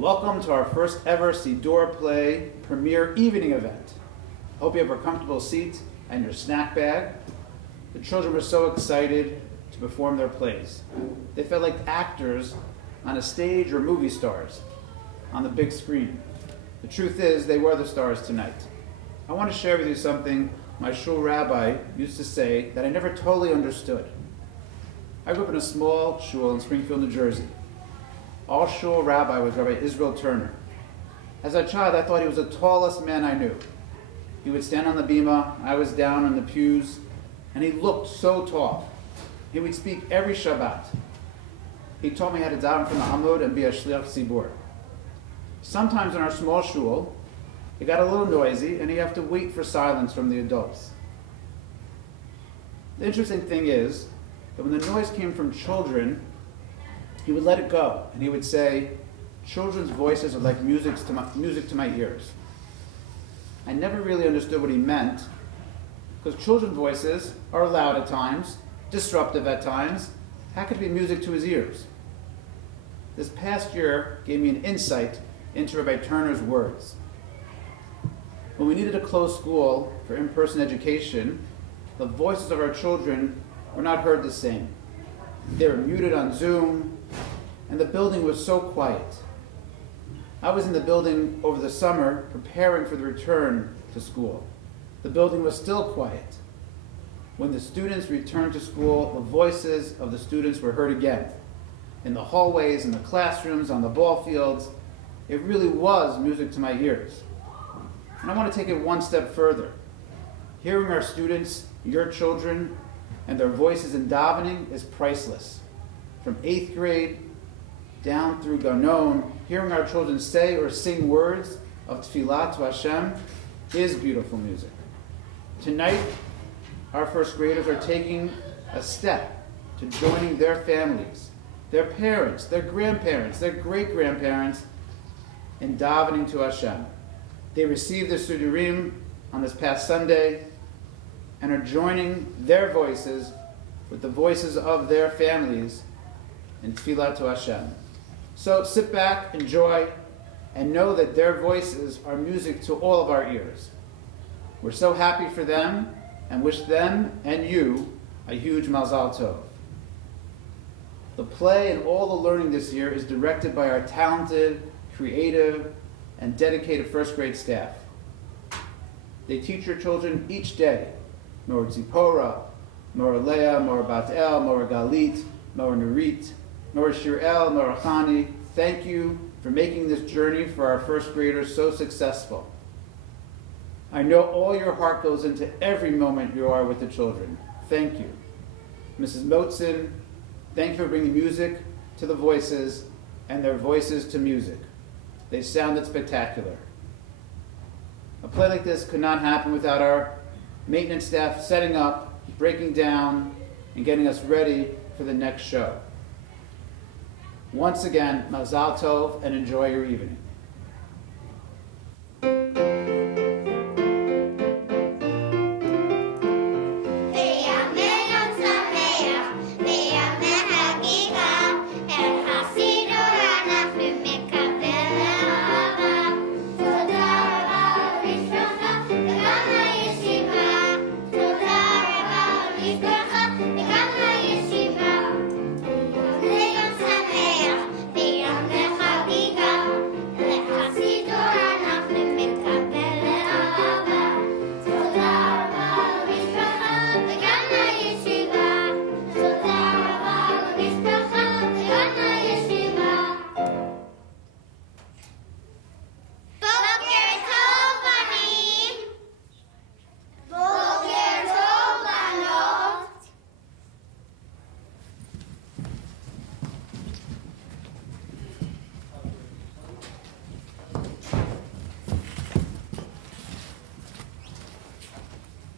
Welcome to our first ever Siddur Play premiere evening event. Hope you have a comfortable seat and your snack bag. The children were so excited to perform their plays. They felt like actors on a stage or movie stars on the big screen. The truth is, they were the stars tonight. I want to share with you something my shul rabbi used to say that I never totally understood. I grew up in a small shul in Springfield, New Jersey. Our shul rabbi was Rabbi Israel Turner. As a child, I thought he was the tallest man I knew. He would stand on the bima, I was down in the pews, and he looked so tall. He would speak every Shabbat. He taught me how to daven from the Amud and be a shliach tzibur. Sometimes in our small shul, it got a little noisy, and you have to wait for silence from the adults. The interesting thing is that when the noise came from children, he would let it go, and he would say, children's voices are like music to my ears. I never really understood what he meant, because children's voices are loud at times, disruptive at times. How could it be music to his ears? This past year gave me an insight into Rabbi Turner's words. When we needed to close school for in-person education, the voices of our children were not heard the same. They were muted on Zoom, and the building was so quiet. I was in the building over the summer preparing for the return to school. The building was still quiet. When the students returned to school, the voices of the students were heard again. In the hallways, in the classrooms, on the ball fields, it really was music to my ears. And I want to take it one step further. Hearing our students, your children, and their voices in davening is priceless. From 8th grade down through Ganon, hearing our children say or sing words of tefillah to Hashem is beautiful music. Tonight, our first graders are taking a step to joining their families, their parents, their grandparents, their great-grandparents in davening to Hashem. They received the Siddurim on this past Sunday and are joining their voices with the voices of their families in tefillah to Hashem. So sit back, enjoy, and know that their voices are music to all of our ears. We're so happy for them and wish them and you a huge mazal tov. The play and all the learning this year is directed by our talented, creative, and dedicated first grade staff. They teach your children each day, Mor Zipporah, Mor Leah, Mor Bat El, Mor Galit, Mor Nurit, Mor Shirel, Mor Chani. Thank you for making this journey for our first graders so successful. I know all your heart goes into every moment you are with the children. Thank you. Mrs. Motzen, thank you for bringing music to the voices and their voices to music. They sounded spectacular. A play like this could not happen without our maintenance staff setting up, breaking down, and getting us ready for the next show. Once again, mazal tov and enjoy your evening.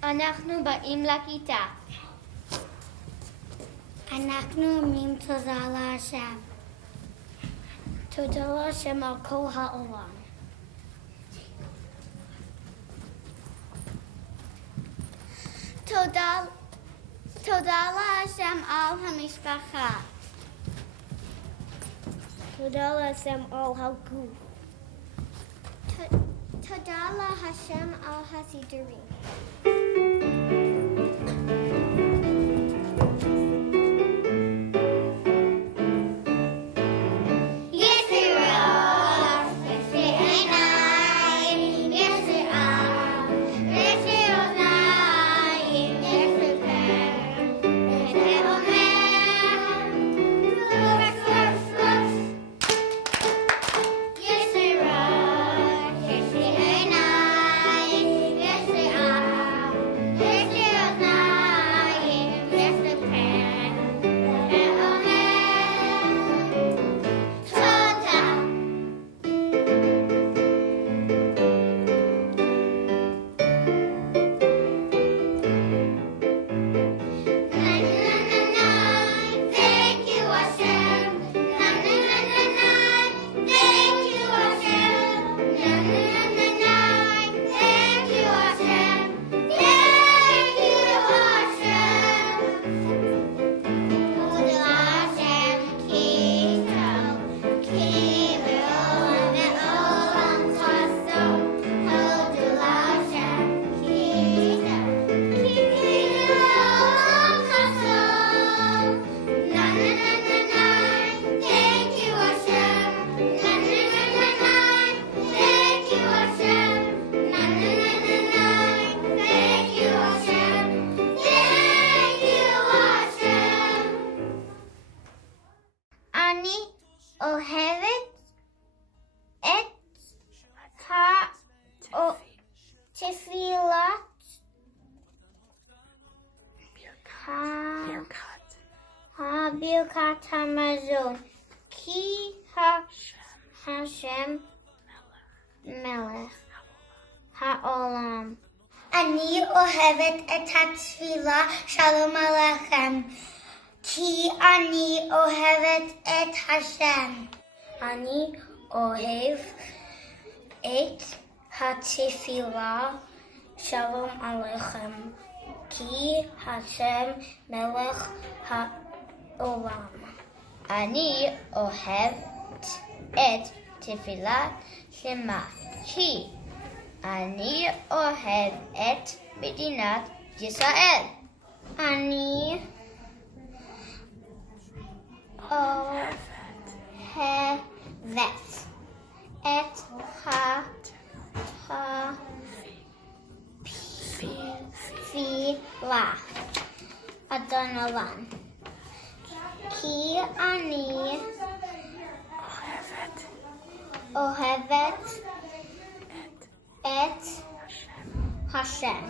אנחנו באים לכיתה. אנחנו אומרים תודה להשם. תודה להשם על כל העולם. תודה להשם על המשפחה. תודה להשם על הגוף. תודה להשם על הסידורים. אני אוהבת את ברכת המזון, כי השם מלך העולם. אני אוהבת את התפילה שלום עליכם, כי אני אוהבת את השם. אני אוהב את התפילה שלום עליכם, כי השם מלך העולם. אני אוהבת את תפילת שמע, כי אני אוהב את מדינת ישראל. אני אוהבת את התפילה אדון עולם, כי אני אוהבת את השם.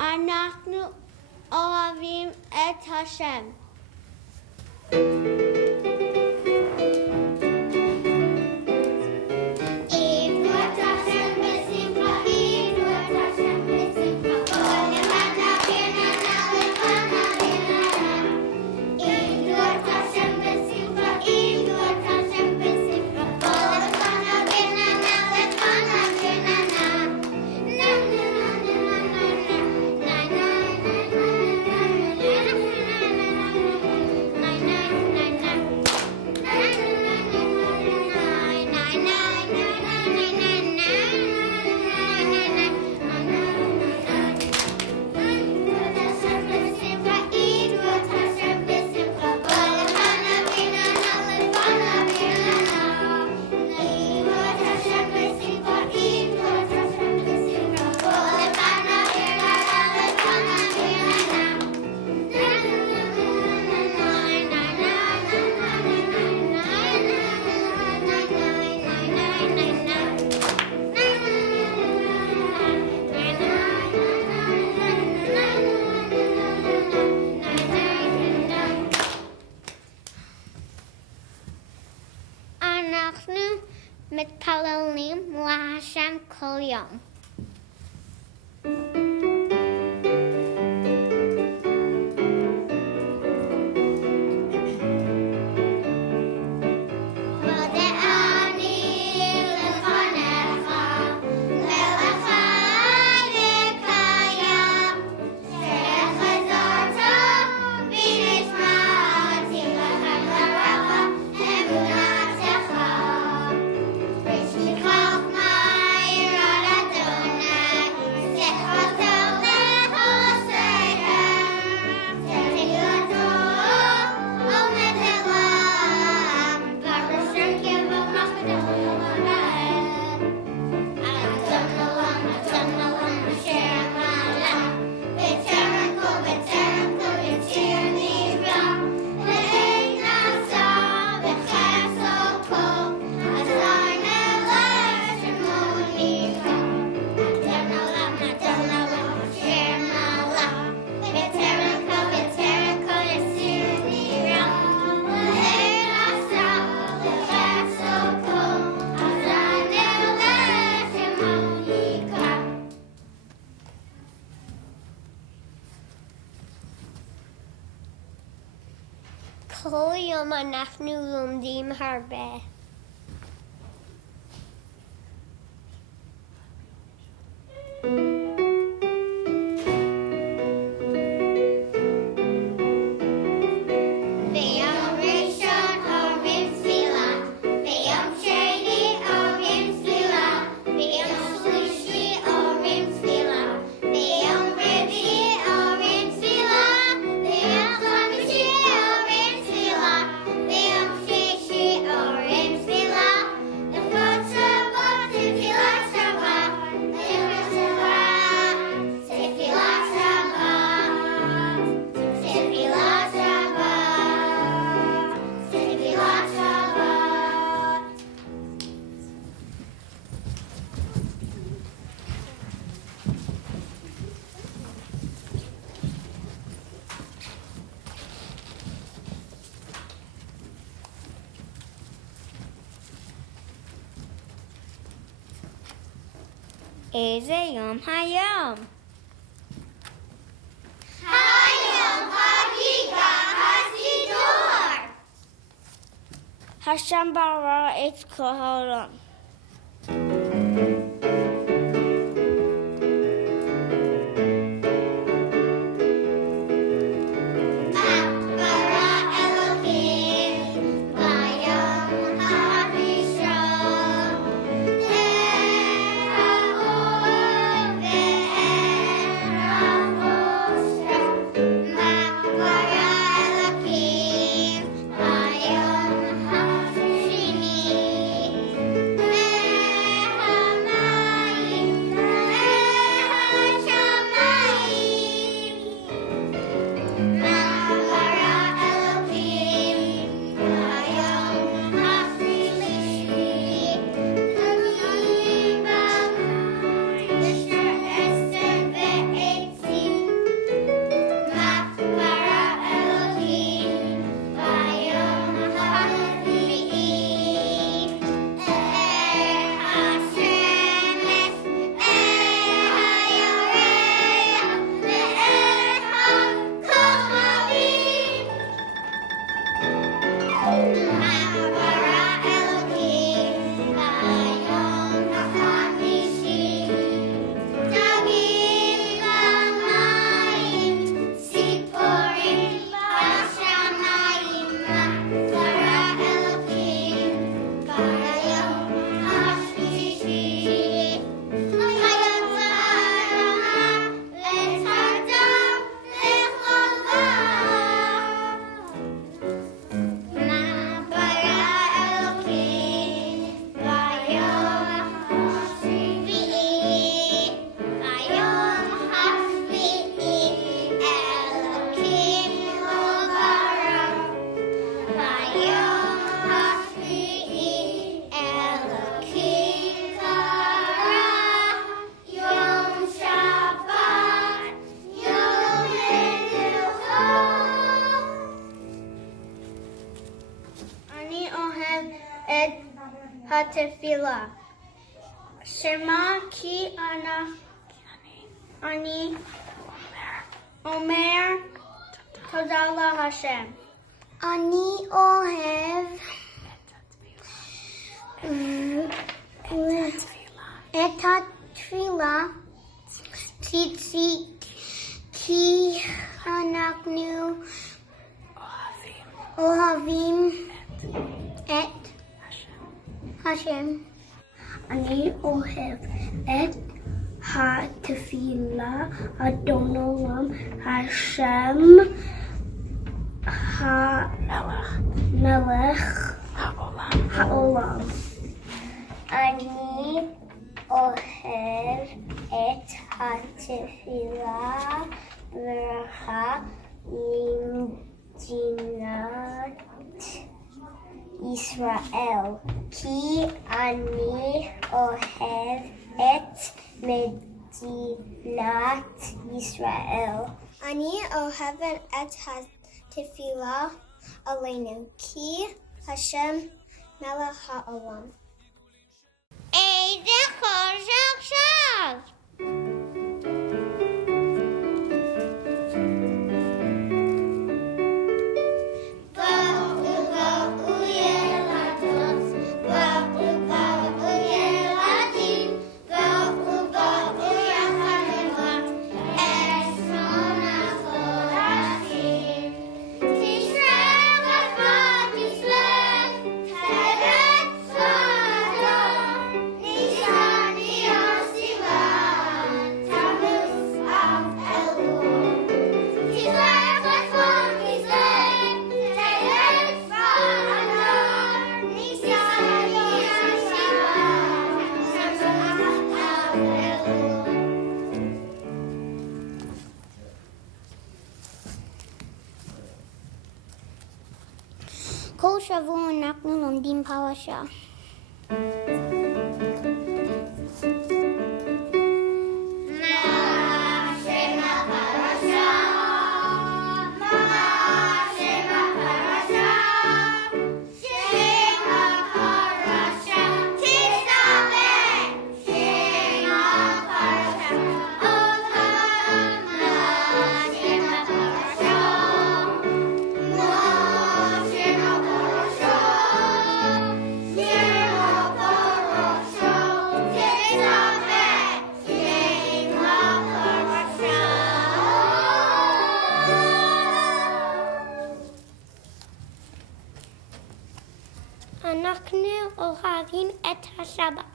אנחנו אוהבים את השם. אנחנו מתפללים להשם כל יום. אמונה היום אנחנו לומדים הרבה. איזה יום היום? היום חגיגה הסידור. השם ברא את כל העולם. התפילה. שמע כי אני אומר תודה להשם. אני אוהב את התפילה ציצית כי אנחנו אוהבים את השם. אני אוהב את התפילה אדון עולם השם המלך העולם. אני אוהב את התפילה ברכה למדינת ישראל, כי אני אוהב את מדינת ישראל. אני אוהבת את התפילה עלינו, כי השם מלך העולם. איזה חושך עכשיו! בואו שבוע אנחנו לומדים פרשה. אנחנו אוהבים את השבת.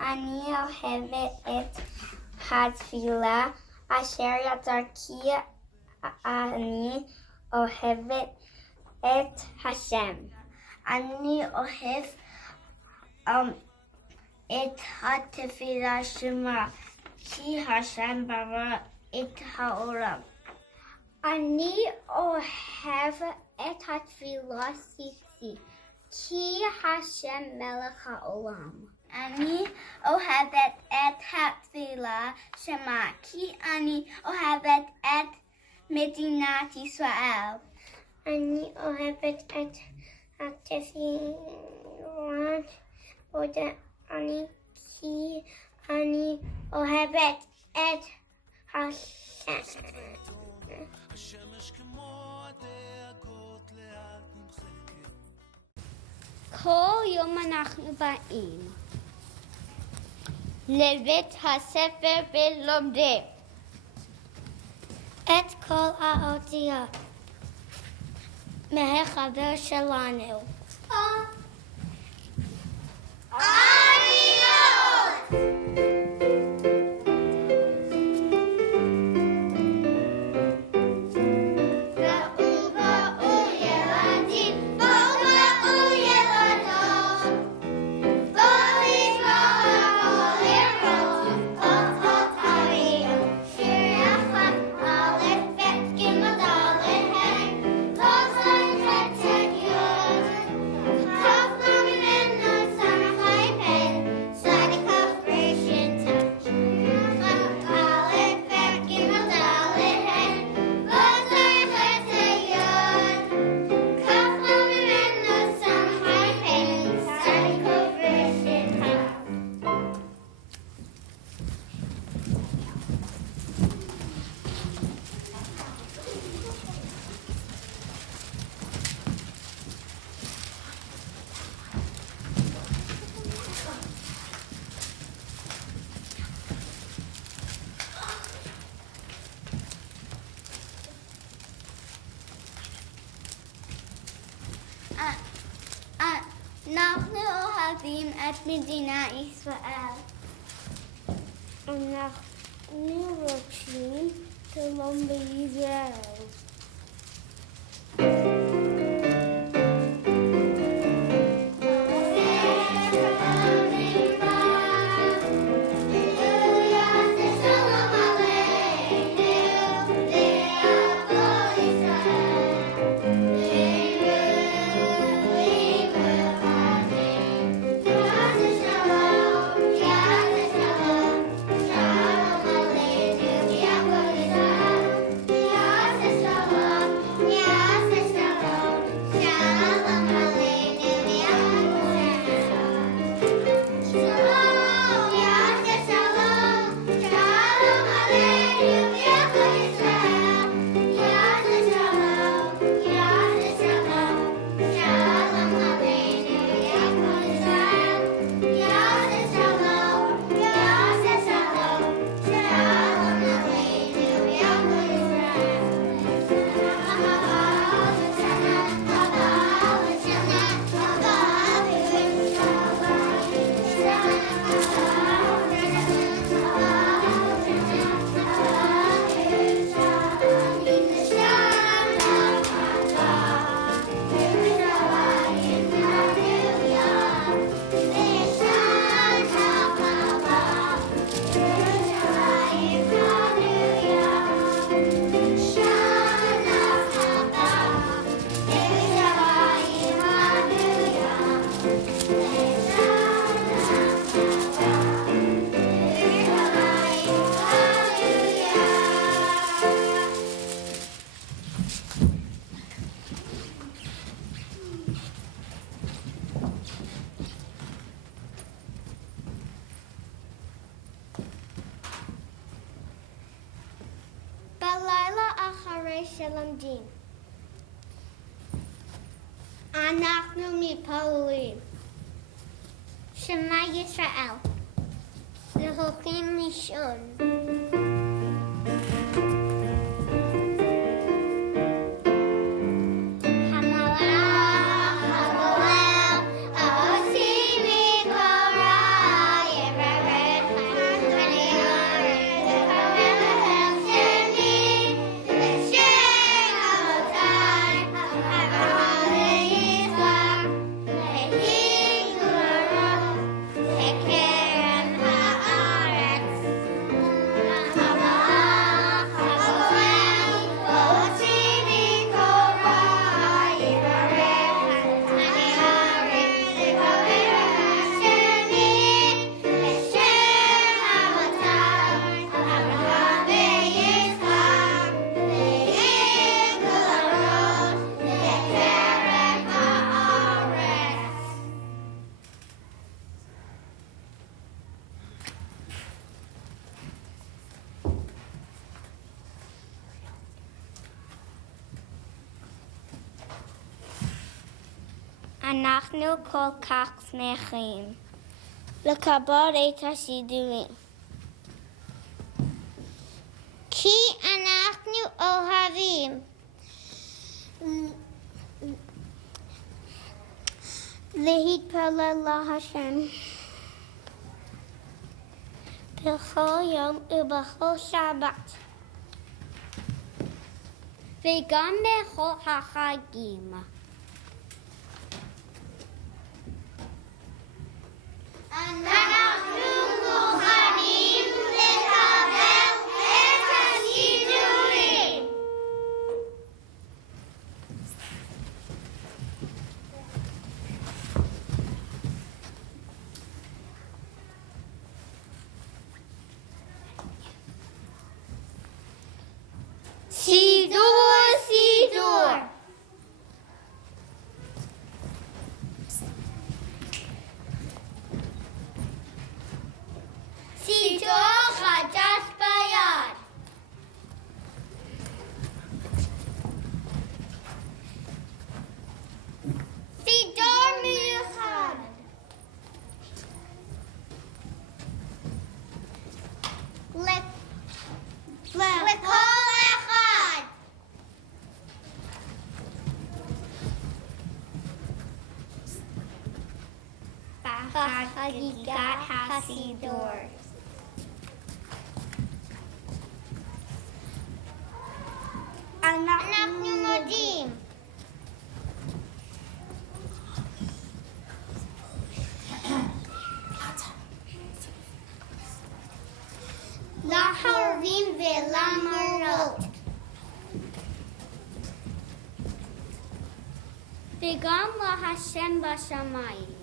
אני אוהבת את התפילה אשר יצרתי. אני אוהבת את השם. אני אוהב את התפילה שמה כי השם ברא את העולם. אני אוהב את התפילה סיסי כי השם מלך העולם. אני אוהבת את התפילה שמה כי אני אוהבת את מדינת ישראל. אני אוהבת את התפילה אני כי אני אוהבת את השם. כל יום אנחנו באים לבית הספר ולומדים את כל האותיות מהחבר שלנו. את מדינת ישראל. אנחנו רוצים שלום בישראל. בלילה אחרי שלומדים, אנחנו מתפללים. שמע ישראל, והולכים לישון. אנחנו כל כך שמחים לקבל את הסידורים, כי אנחנו אוהבים להתפלל להשם בכל יום ובכל שבת, וגם בכל החגים. אנחנו מוכנים לקבל את הסידורים. סידור, סידור. חגיגת הסידור. אנחנו מודים. להורים ולמורות. וגם להשם בשמיים.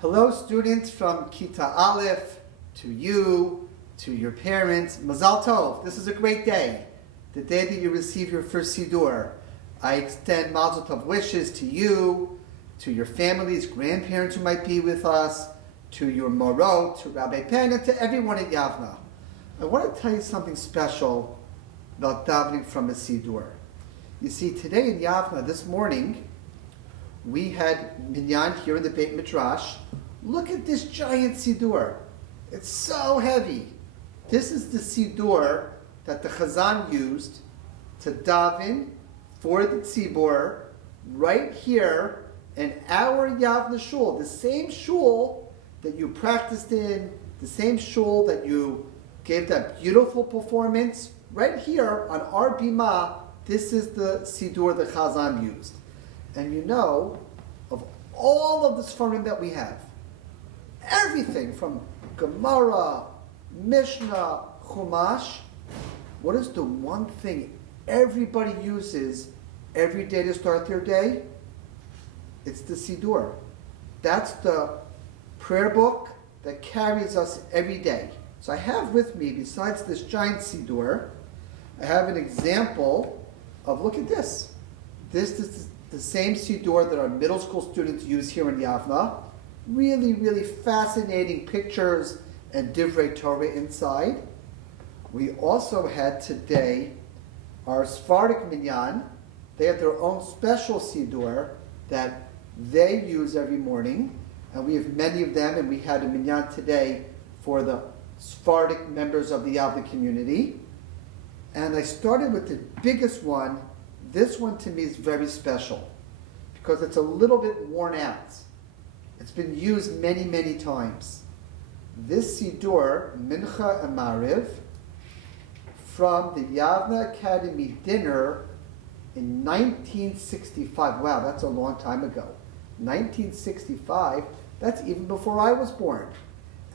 Hello, students from Kita Aleph, to you, to your parents. Mazal Tov, this is a great day. The day that you receive your first Siddur. I extend Mazel Tov wishes to you, to your families, grandparents who might be with us, to your Morot, to Rabbi Pen, and to everyone at Yavneh. I want to tell you something special about davening from a Siddur. You see, today in Yavneh, this morning, we had minyan here in the Beit Midrash. Look at this giant Siddur. It's so heavy. This is the Siddur that the Chazan used to daven for the Tzibur right here in our Yavneh shul, the same shul that you practiced in, the same shul that you gave that beautiful performance. Right here on our bima, this is the Siddur the Chazan used. And you know, of all of the Sfarim that we have, everything from Gemara, Mishnah, Chumash, what is the one thing everybody uses every day to start their day? It's the Siddur. That's the prayer book that carries us every day. So I have with me, besides this giant Siddur, I have an example of, look at this. This is the same Siddur that our middle school students use here in Yavneh. Really, really fascinating pictures and Divrei Torah inside. We also had today our Sephardic Minyan. They have their own special Siddur that they use every morning. And we have many of them, and we had a Minyan today for the Sephardic members of the Yavneh community. And I started with the biggest one. This one to me is very special because it's a little bit worn out. It's been used many, many times. This Siddur, Mincha and Mariv, from the Yavneh Academy dinner in 1965. Wow, that's a long time ago. 1965, that's even before I was born.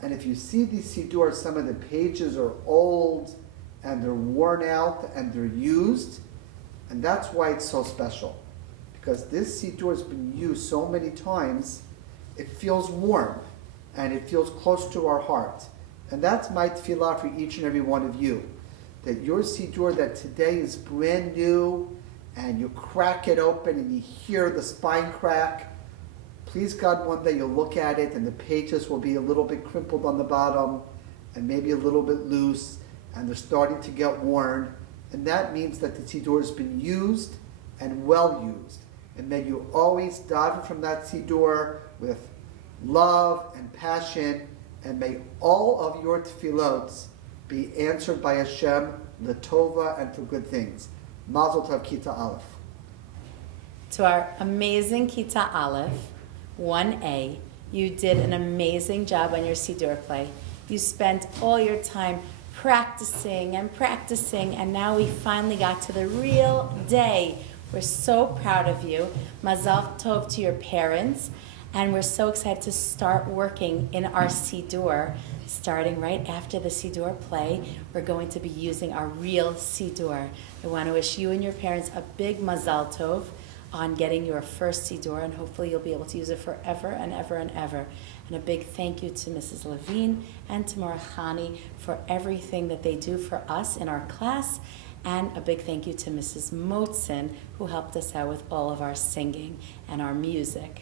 And if you see these Siddur, some of the pages are old and they're worn out and they're used. And that's why it's so special. Because this Siddur has been used so many times, it feels warm and it feels close to our heart. And that's my tefillah for each and every one of you. That your Siddur that today is brand new and you crack it open and you hear the spine crack. Please God, one day you'll look at it and the pages will be a little bit crimpled on the bottom and maybe a little bit loose and they're starting to get worn. And that means that the Siddur has been used and well used. And may you always daven from that Siddur with love and passion. And may all of your tefillot be answered by Hashem, l'tova, and for good things. Mazel Tov Kita Aleph. To our amazing Kita Aleph, 1A, you did an amazing job on your Siddur play. You spent all your time practicing, and now we finally got to the real day. We're so proud of you. Mazal Tov to your parents, and we're so excited to start working in our Siddur. Starting right after the Siddur play, we're going to be using our real Siddur. I want to wish you and your parents a big Mazal Tov on getting your first Siddur, and hopefully you'll be able to use it forever and ever and ever. And a big thank you to Mrs. Levine and to Marachani for everything that they do for us in our class. And a big thank you to Mrs. Motzen, who helped us out with all of our singing and our music.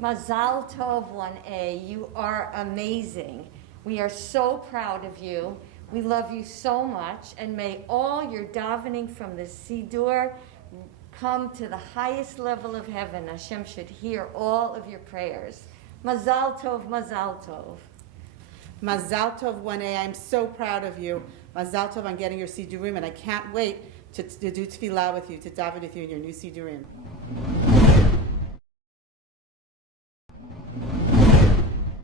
Mazal Tov 1A, you are amazing. We are so proud of you. We love you so much. And may all your davening from the Siddur come to the highest level of heaven. Hashem should hear all of your prayers. Mazal Tov, Mazal Tov. Mazal Tov 1A, I'm so proud of you. Mazal Tov on getting your Siddurim, and I can't wait to do tefillah with you, to daven with you in your new Siddurim.